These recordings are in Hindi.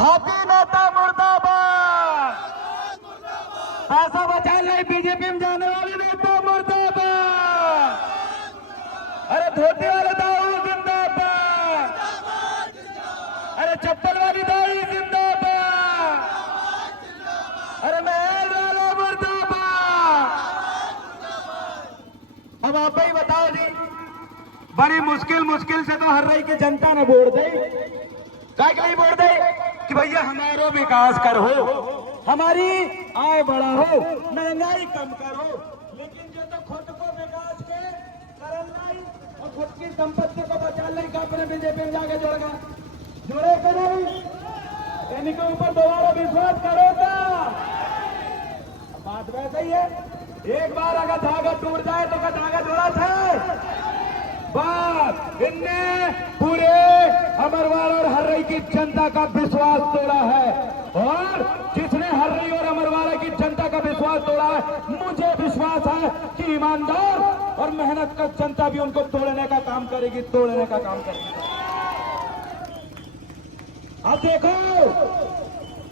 घाटी नेता मुर्दाबाद, पैसा बचा ले बीजेपी में जाने वाले नेता मुर्दाबाद, अरे धोती वाले दाऊ जिंदाबाद, अरे चप्पल वाली दाई जिंदाबाद, अरे महल वाला मुर्दाबाद। अब आप ही बताओ जी, बड़ी मुश्किल से तो हर रही की जनता ने वोट दी, क्या नहीं वोट दे कि भैया हमारो विकास करो, हमारी आय बढ़ाओ, महंगाई कम करो। लेकिन जो तो खुद को विकास के करना और खुद की संपत्ति को बचा ले का अपने बीजेपी में जाके जोड़े करो, इनके ऊपर दोबारा विश्वास करोगा। बात वैसे ही है, एक बार अगर धागा टूट जाए तो क्या धागा जोड़ा था? बात इनने पूरे अमरवाड़ा और हर्रई की जनता का विश्वास तोड़ा है, और जिसने हर्रई और अमरवाड़ा की जनता का विश्वास तोड़ा है, मुझे विश्वास है कि ईमानदार और मेहनत का जनता भी उनको तोड़ने का काम करेगी। अब देखो,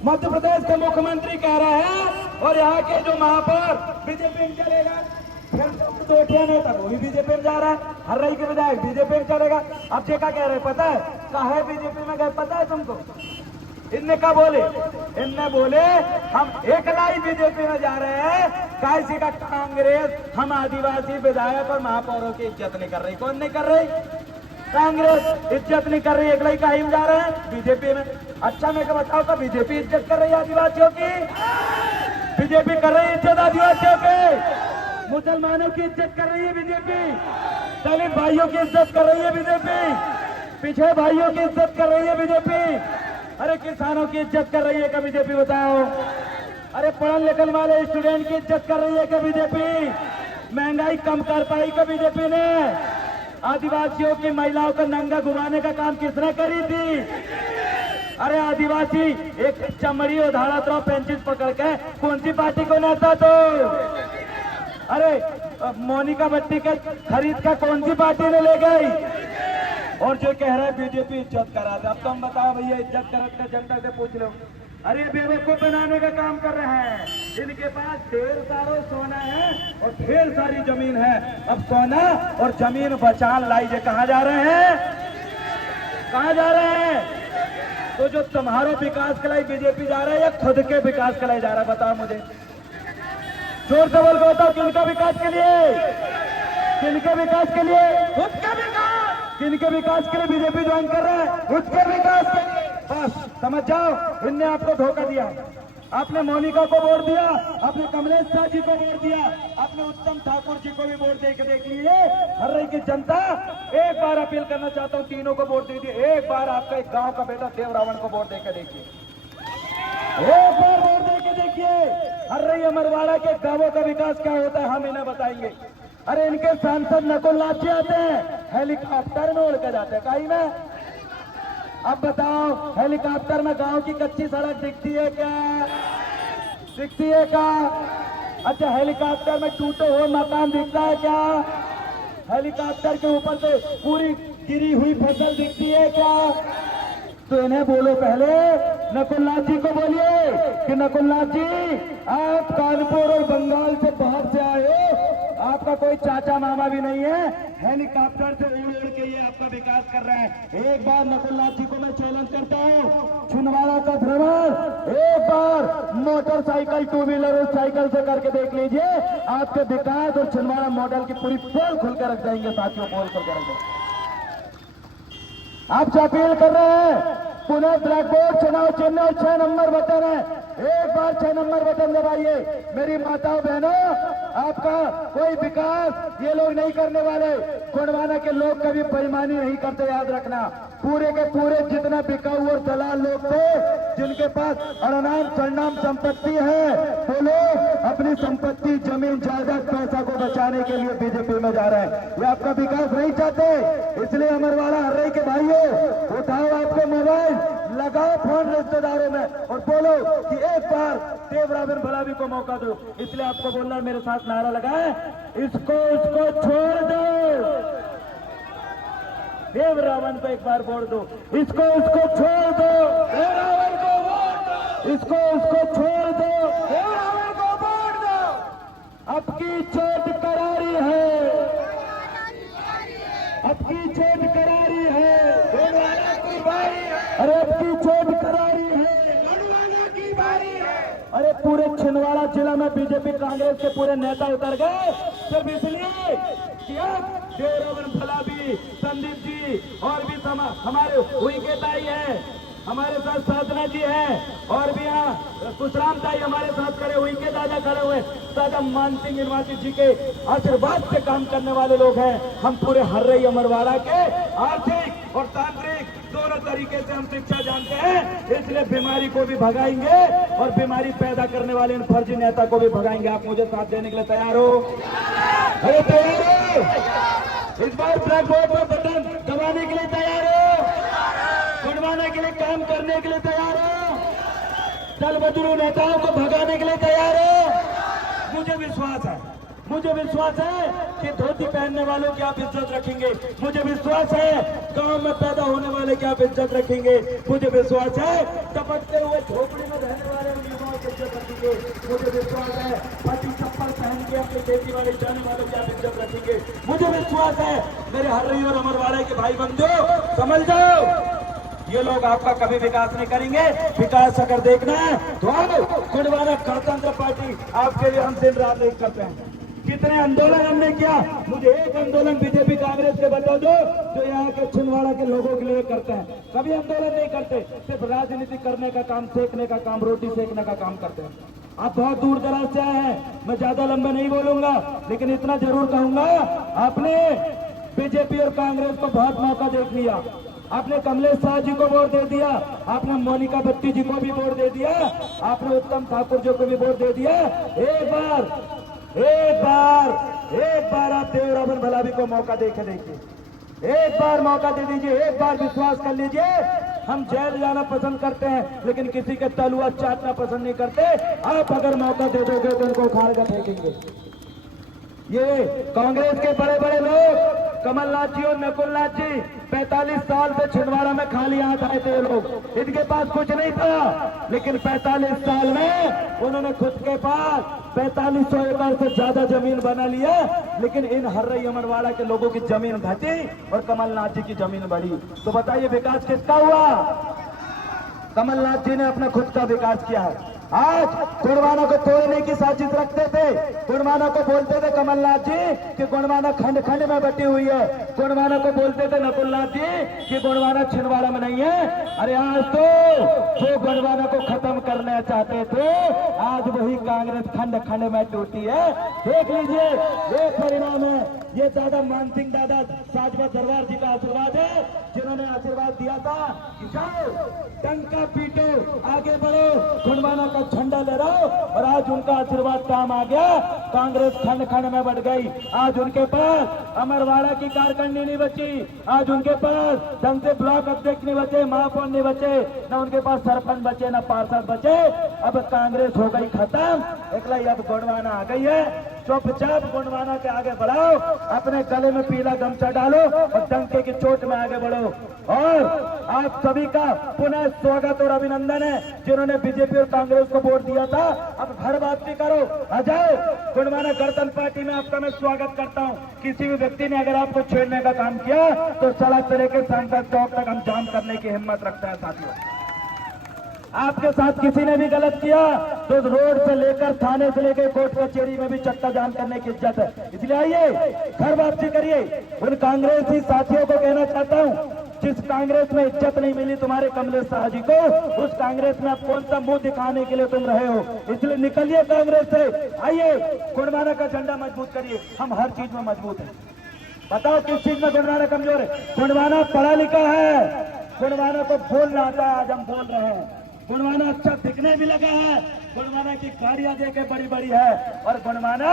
मध्य प्रदेश के मुख्यमंत्री कह रहे हैं और यहाँ के जो महापौर बीजेपी में चलेगा, फिर नेता वो भी बीजेपी में जा रहा है, हर्रई के विधायक बीजेपी में चलेगा। अब जे का कह रहे पता है, काहे बीजेपी में गए पता है तुमको? इनने क्या बोले? इनने बोले हम एकला ही बीजेपी में जा रहे हैं, कैसी का कांग्रेस हम आदिवासी विधायक और महापौरों की इज्जत नहीं कर रही। कौन नहीं कर रही? कांग्रेस इज्जत नहीं कर रही, एकला ही काहे में जा रहे हैं बीजेपी में। अच्छा मैं क्या बताओ, का बीजेपी इज्जत कर रही है आदिवासियों की? बीजेपी कर रही है इज्जत आदिवासियों की? मुसलमानों की इज्जत कर रही है बीजेपी, दलित भाइयों की इज्जत कर रही है बीजेपी, पिछड़े भाइयों की इज्जत कर रही है बीजेपी, अरे किसानों की इज्जत कर रही है क्या बीजेपी? बताओ। अरे पढ़ने लिखने वाले स्टूडेंट की इज्जत कर रही है क्या बीजेपी? महंगाई कम कर पाई क्या बीजेपी ने? आदिवासियों की महिलाओं का नंगा घुमाने का काम किसने करी थी? अरे आदिवासी एक चमड़ी और धाड़ा तो पेंचिस पकड़ के कौन सी पार्टी को नेता तो? अरे मोनिका बट्टी के खरीद का कौन सी पार्टी ने ले गई? और जो कह रहा है बीजेपी इज्जत करा था, अब तुम बताओ भैया इज्जत करा? जनता से पूछ लो। अरे बेवकूफ बनाने का काम कर रहे हैं, इनके पास ढेर सारा सोना है और ढेर सारी जमीन है। अब सोना और जमीन बचा लाइए, कहाँ जा रहे हैं? कहाँ जा रहे हैं? तो जो तुम्हारो विकास के लिए बीजेपी जा रहा है या खुद के विकास के लिए जा रहा है? बताओ मुझे, जोर से बोल के बताओ। किनका विकास के लिए? किनके विकास के लिए? खुद का विकास। किनके विकास के लिए बीजेपी ज्वाइन कर रहा है? उसके विकास के लिए। बस समझ जाओ, इनने आपको धोखा दिया। आपने मोनिका को वोट दिया, आपने कमलेश शाह जी को वोट दिया, आपने उत्तम ठाकुर जी को भी वोट दे के देख लीजिए। हर्रई की जनता एक बार अपील करना चाहता हूँ, तीनों को वोट दे दिए। एक बार आपका एक गांव का बेटा देव रावण को वोट दे के देखिए, एक बार वोट दे के देखिए। हर्रई अमरवाड़ा के गांवों का विकास क्या होता है हम इन्हें बताएंगे। अरे इनके सांसद नकुल नाथ जी आते हैं, हेलीकॉप्टर में उड़ के जाते हैं कहीं में। अब बताओ, हेलीकॉप्टर में गांव की कच्ची सड़क दिखती है क्या? दिखती है क्या? अच्छा, हेलीकॉप्टर में टूटे हुए मकान दिखता है क्या? हेलीकॉप्टर के ऊपर से पूरी गिरी हुई फसल दिखती है क्या? तो इन्हें बोलो पहले, नकुलनाथ जी को बोलिए कि नकुलनाथ जी आप कानपुर और बंगाल से बाहर से आए हो, आपका कोई चाचा मामा भी नहीं है, हेलीकॉप्टर से उड़ के ये आपका विकास कर रहे हैं। एक बार नकुलनाथ जी को मैं चैलेंज करता हूँ, छिंदवाड़ा का भ्रमण एक बार मोटरसाइकिल, टू व्हीलर और साइकिल से करके देख लीजिए, आपके विकास और छिंदवाड़ा मॉडल की पूरी पोल खुल कर रख जाएंगे साथियों, पोल खुल कर रख जाएंगे। आपसे अपील कर रहे हैं, पुनः ब्लैक बोर्ड चुनाव चिन्ह और 6 नंबर बटन है, एक बार 6 नंबर बटन दबाइए। मेरी माताओं बहनों, आपका कोई विकास ये लोग नहीं करने वाले। गोंडवाना के लोग कभी बेईमानी नहीं करते, याद रखना। पूरे के पूरे जितना बिकाऊ और दलाल लोग थे, जिनके पास अड़नाम चढ़नाम संपत्ति है, वो लोग अपनी संपत्ति, जमीन, जायदाद, पैसा को बचाने के लिए बीजेपी में जा रहे हैं। ये आपका विकास नहीं चाहते, इसलिए अमरवाड़ा हर्रई के भाइयों, उठाओ आपके मोबाइल, लगाओ फोन रिश्तेदारों में और बोलो कि एक बार देव रावण भलावी को मौका दो। इसलिए आपको बोलना, मेरे साथ नारा लगाए, इसको छोड़ दो, देव रावण को एक बार वोट दो, इसको छोड़ दो, देव रावण को इसको उसको छोड़ दो, हमें को वोट दो। अब की चोट करारी है, अब की चोट करारी है, गोंडवाना की बारी है। अरे अब की चोट करारी है, गोंडवाना की बारी है। अरे पूरे छिंदवाड़ा जिला में बीजेपी कांग्रेस के पूरे नेता उतर गए सिर्फ इसलिए कि अब देवरावन भलाबी, संदीप जी और भी हमारे उइकेताई है, हमारे साथ साधना जी है, और भी यहाँ कुशराम ताई हमारे साथ खड़े हुए, के दादा खड़े हुए, दादा मान सिंह निर्वाचित जी के आशीर्वाद से काम करने वाले लोग हैं। हम पूरे हर्रई अमरवाड़ा के आर्थिक और तांत्रिक दोनों तरीके से हम शिक्षा जानते हैं, इसलिए बीमारी को भी भगाएंगे और बीमारी पैदा करने वाले इन फर्जी नेता को भी भगाएंगे। आप मुझे साथ देने के लिए तैयार हो? अरे तैयार हो? इस बार ब्लैक बोर्ड पर बटन दबाने के लिए तैयार हो? गुणवाने के लिए काम करने के लिए तैयार हो? दल बदलू नेताओं को भगाने के लिए तैयार हो? मुझे विश्वास है, मुझे विश्वास है कि धोती पहनने वालों की आप इज्जत रखेंगे, मुझे विश्वास है गांव में पैदा होने वाले की आप इज्जत रखेंगे, मुझे विश्वास है टपकते हुए झोपड़ी में रहने वाले युवाओं की इज्जत रखेंगे, मुझे विश्वास है पति चप्पल पहन के अपनी खेती वाले जाने वालों की आप इज्जत रखेंगे, मुझे विश्वास है मेरे हर्रई और अमरवाड़ा के भाई बंधु समझ जाओ, ये लोग आपका कभी विकास नहीं करेंगे। विकास अगर देखना है तो आओ, गोंडवाना गणतंत्र पार्टी आपके लिए हम दिन रात एक करते हैं। कितने आंदोलन हमने किया, मुझे एक आंदोलन बीजेपी कांग्रेस के बता दो जो यहाँ के छिंदवाड़ा के लोगों के लिए करते हैं। कभी आंदोलन नहीं करते, सिर्फ राजनीति करने का काम, सेकने का काम, रोटी सेकने का काम करते हैं। आप बहुत दूर दराज से आए हैं, मैं ज्यादा लंबा नहीं बोलूंगा, लेकिन इतना जरूर कहूंगा, आपने बीजेपी और कांग्रेस को बहुत मौका देख लिया। आपने कमलेश शाह जी को वोट दे दिया, आपने मोनिका बत्ती जी को भी वोट दे दिया, आपने उत्तम ठाकुर जी को भी वोट दे दिया। एक बार आप देवरावन भलाबी को मौका देके देखिए, एक बार मौका दे दीजिए, एक बार विश्वास कर लीजिए। हम जेल जाना पसंद करते हैं लेकिन किसी के तलुआ चाटना पसंद नहीं करते। आप अगर मौका दे दोगे तो उनको उखाड़ कर फेंकेंगे। ये कांग्रेस के बड़े बड़े लोग, कमलनाथ जी और नकुलनाथ जी 45 साल से छिंदवाड़ा में खाली हाथ आए थे। ये लोग, इनके पास कुछ नहीं था, लेकिन 45 साल में उन्होंने खुद के पास 4500 एकड़ से ज्यादा जमीन बना लिया। लेकिन इन हर्रई अमरवाड़ा के लोगों की जमीन घटी और कमलनाथ जी की जमीन बढ़ी। तो बताइए विकास किसका हुआ? कमलनाथ जी ने अपना खुद का विकास किया है। आज गोंडवाना को तोड़ने की साजिश रखते थे, गोंडवाना को बोलते थे कमलनाथ जी कि गोंडवाना खंड खंड में बटी हुई है, गोंडवाना को बोलते थे नकुलनाथ जी कि गोंडवाना छिंदवाड़ा में नहीं है। अरे आज तो जो गोंडवाना को खत्म करना चाहते थे, आज वही कांग्रेस खंड खंड में टूटी है। देख लीजिए ये परिणाम है। ये दादा मान सिंह, दादा साजवा दरबार जी का आशीर्वाद है, जिन्होंने आशीर्वाद दिया था कि जाओ टंका पीटो, आगे बढ़ो, गोंडवाना का झंडा ले रहा हो। और आज उनका आशीर्वाद काम आ गया, कांग्रेस खंड खंड में बढ़ गई। आज उनके पास अमरवाड़ा की कारकंडी नहीं बची, आज उनके पास ढंग से ब्लॉक अध्यक्ष नहीं बचे, महापौर नहीं बचे, न उनके पास सरपंच बचे, न पार्षद बचे। अब कांग्रेस हो गई खत्म, एकलाई अब गोंडवाना आ गई है। चुपचाप गोंडवाना के आगे बढ़ाओ, अपने गले में पीला गमछा डालो और डंके की चोट में आगे बढ़ो। और आप सभी का पुनः स्वागत और अभिनंदन है, जिन्होंने बीजेपी और कांग्रेस को वोट दिया था। अब घर वापसी करो, आ जाओ गोंडवाना गणतंत्र पार्टी में आपका मैं स्वागत करता हूं। किसी भी व्यक्ति ने अगर आपको छेड़ने का काम किया तो सड़क से लेकर संसद चौक तक हम जाम करने की हिम्मत रखते हैं। साथियों, आपके साथ किसी ने भी गलत किया तो रोड से लेकर थाने से लेकर कोर्ट कचहरी में भी चक्का जाम करने की इज्जत है। इसलिए आइए घर वापसी करिए। उन कांग्रेसी साथियों को कहना चाहता हूं, जिस कांग्रेस में इज्जत नहीं मिली तुम्हारे कमलेश शाह जी को, उस कांग्रेस में आप कौन सा मुंह दिखाने के लिए तुम रहे हो? इसलिए निकलिए कांग्रेस से, आइए गोंडवाना का झंडा मजबूत करिए। हम हर चीज में मजबूत हैं। बताओ किस चीज में गोंडवाना कमजोर है? गोंडवाना पढ़ा लिखा है, गोंडवाना को बोलना आता है, आज हम बोल रहे हैं। गोंडवाना अच्छा दिखने भी लगा है, गोंडवाना की गाड़ियां देखे बड़ी बड़ी है, और गोंडवाना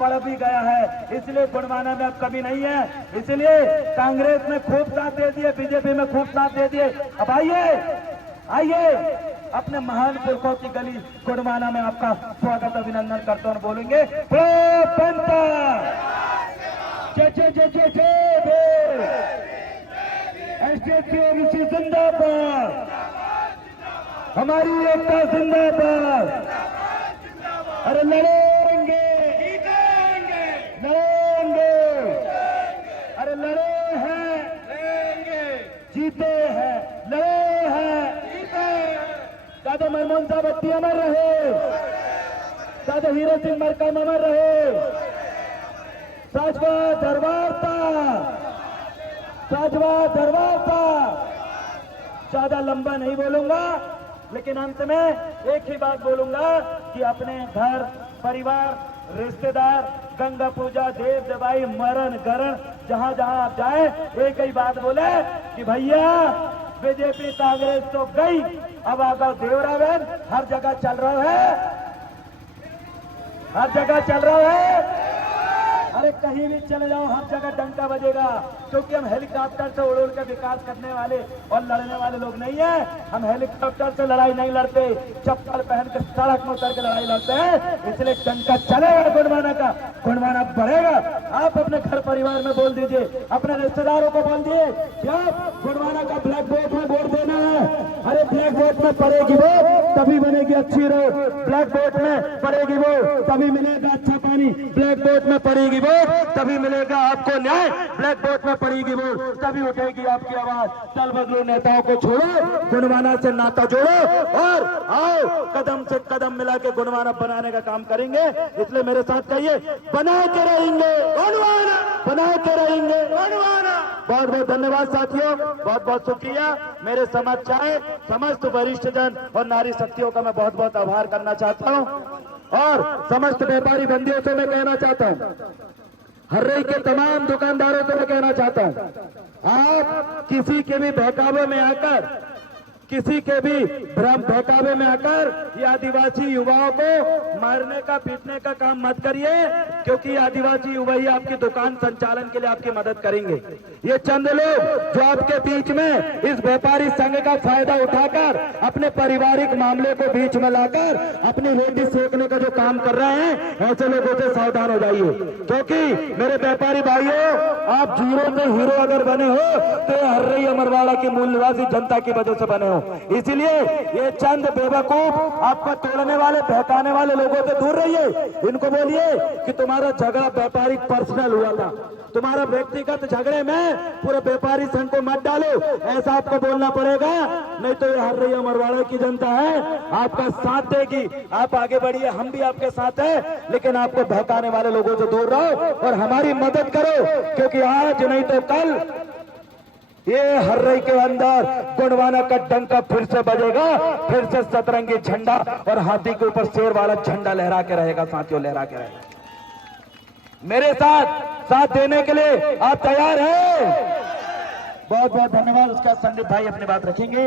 पढ़ भी गया है। इसलिए गोंडवाना में अब कमी नहीं है। इसलिए कांग्रेस में खूब साथ दे दिए, बीजेपी में खूब साथ दे दिए। अब आइए अपने महान पुरखों की गली गोंडवाना में आपका स्वागत अभिनंदन करते हुए बोलेंगे, जिंदाबाद। हमारी एकता जिंदाबाद। अरे लड़ेंगे, लड़ेंगे, अरे लड़े हैं, जीते हैं, लड़े हैं, दादा मनमोहन साहब अट्टी अमर रहे, दादा हीरो सिंह मरकम अमर रहे। साजवा दरबार था, साजवा दरबार था। ज्यादा लंबा नहीं बोलूंगा, लेकिन अंत में एक ही बात बोलूंगा कि अपने घर परिवार रिश्तेदार गंगा पूजा देव देवाई मरण गरण जहां जहां आप जाए एक ही बात बोले कि भैया बीजेपी कांग्रेस तो गई, अब आगा देवरा बहन। हर जगह चल रहा है, हर जगह चल रहा है। अरे कहीं भी चले जाओ हर जगह डंका बजेगा, क्योंकि हम हेलीकॉप्टर से उड़ उड़ के विकास करने वाले और लड़ने वाले लोग नहीं है। हम हेलीकॉप्टर से लड़ाई नहीं लड़ते, चप्पल पहन के सड़क में उतर के लड़ाई लड़ते हैं। इसलिए डंका चलेगा, गुणवाना का गुणवाना बढ़ेगा। आप अपने घर परिवार में बोल दीजिए, अपने रिश्तेदारों को बोल दिए कि आप गुणवाना का ब्लैक बोर्ड में वोट देना है। अरे ब्लैक बोर्ड में पड़ेगी वोट तभी बनेगी अच्छी रोड, ब्लैक बोर्ड में पड़ेगी वोट तभी मिलेगा अच्छा पानी, ब्लैक बोर्ड में पड़ेगी वोट तभी मिलेगा आपको न्याय, ब्लैक बोर्ड में पड़ेगी वोट तभी उठेगी आपकी आवाज। दल बदलू नेताओं को छोड़ो, गुणवाना से नाता जोड़ो और आओ कदम से कदम मिला के गुणवाना बनाने का काम करेंगे। इसलिए मेरे साथ कहिए, बना के रहेंगे गुणवाना, बना के रहेंगे गुणवाना। बहुत बहुत धन्यवाद साथियों, बहुत बहुत शुक्रिया। मेरे समझ चाहे समस्त वरिष्ठ जन और नारी शक्तियों का मैं बहुत बहुत आभार करना चाहता हूं और समस्त व्यापारी बंदियों से मैं कहना चाहता हूं, हर्रई के तमाम दुकानदारों से मैं कहना चाहता हूं, आप किसी के भी बहकावे में आकर, किसी के भी भ्रम बहकावे में आकर ये आदिवासी युवाओं को मारने का पीटने का काम मत करिए, क्योंकि आदिवासी युवा ही आपकी दुकान संचालन के लिए आपकी मदद करेंगे। ये चंद लोग जो आपके बीच में इस व्यापारी संघ का फायदा उठाकर अपने पारिवारिक मामले को बीच में लाकर अपनी रोटी सेकने का जो काम कर रहे हैं, ऐसे लोगों से सावधान हो जाइए। क्योंकि मेरे व्यापारी भाइयों, आप जीरो में हीरो अगर बने हो तो हर्रई अमरवाड़ा की मूल निवासी जनता की वजह से बने हो। इसलिए ये चंद बेवकूफ आपको तोड़ने वाले बहकाने वाले लोगों से दूर रहिए। इनको बोलिए कि तुम्हारा झगड़ा व्यापारिक पर्सनल हुआ था, तुम्हारा व्यक्तिगत झगड़े में पूरे व्यापारी संघ को मत डालो, ऐसा आपको बोलना पड़ेगा। नहीं तो ये हर्रई अमरवाड़ा की जनता है, आपका साथ देगी। आप आगे बढ़िए, हम भी आपके साथ हैं, लेकिन आपको बहकाने वाले लोगों से दूर रहो और हमारी मदद करो, क्योंकि आज नहीं तो कल ये हर्रई के अंदर गुणवाना का डंका फिर से बजेगा, फिर से सतरंगी झंडा और हाथी के ऊपर शेर वाला झंडा लहरा के रहेगा। साथियों, लहरा के रहेगा। मेरे साथ देने के लिए आप तैयार हैं? बहुत बहुत धन्यवाद। उसका संदीप भाई अपनी बात रखेंगे।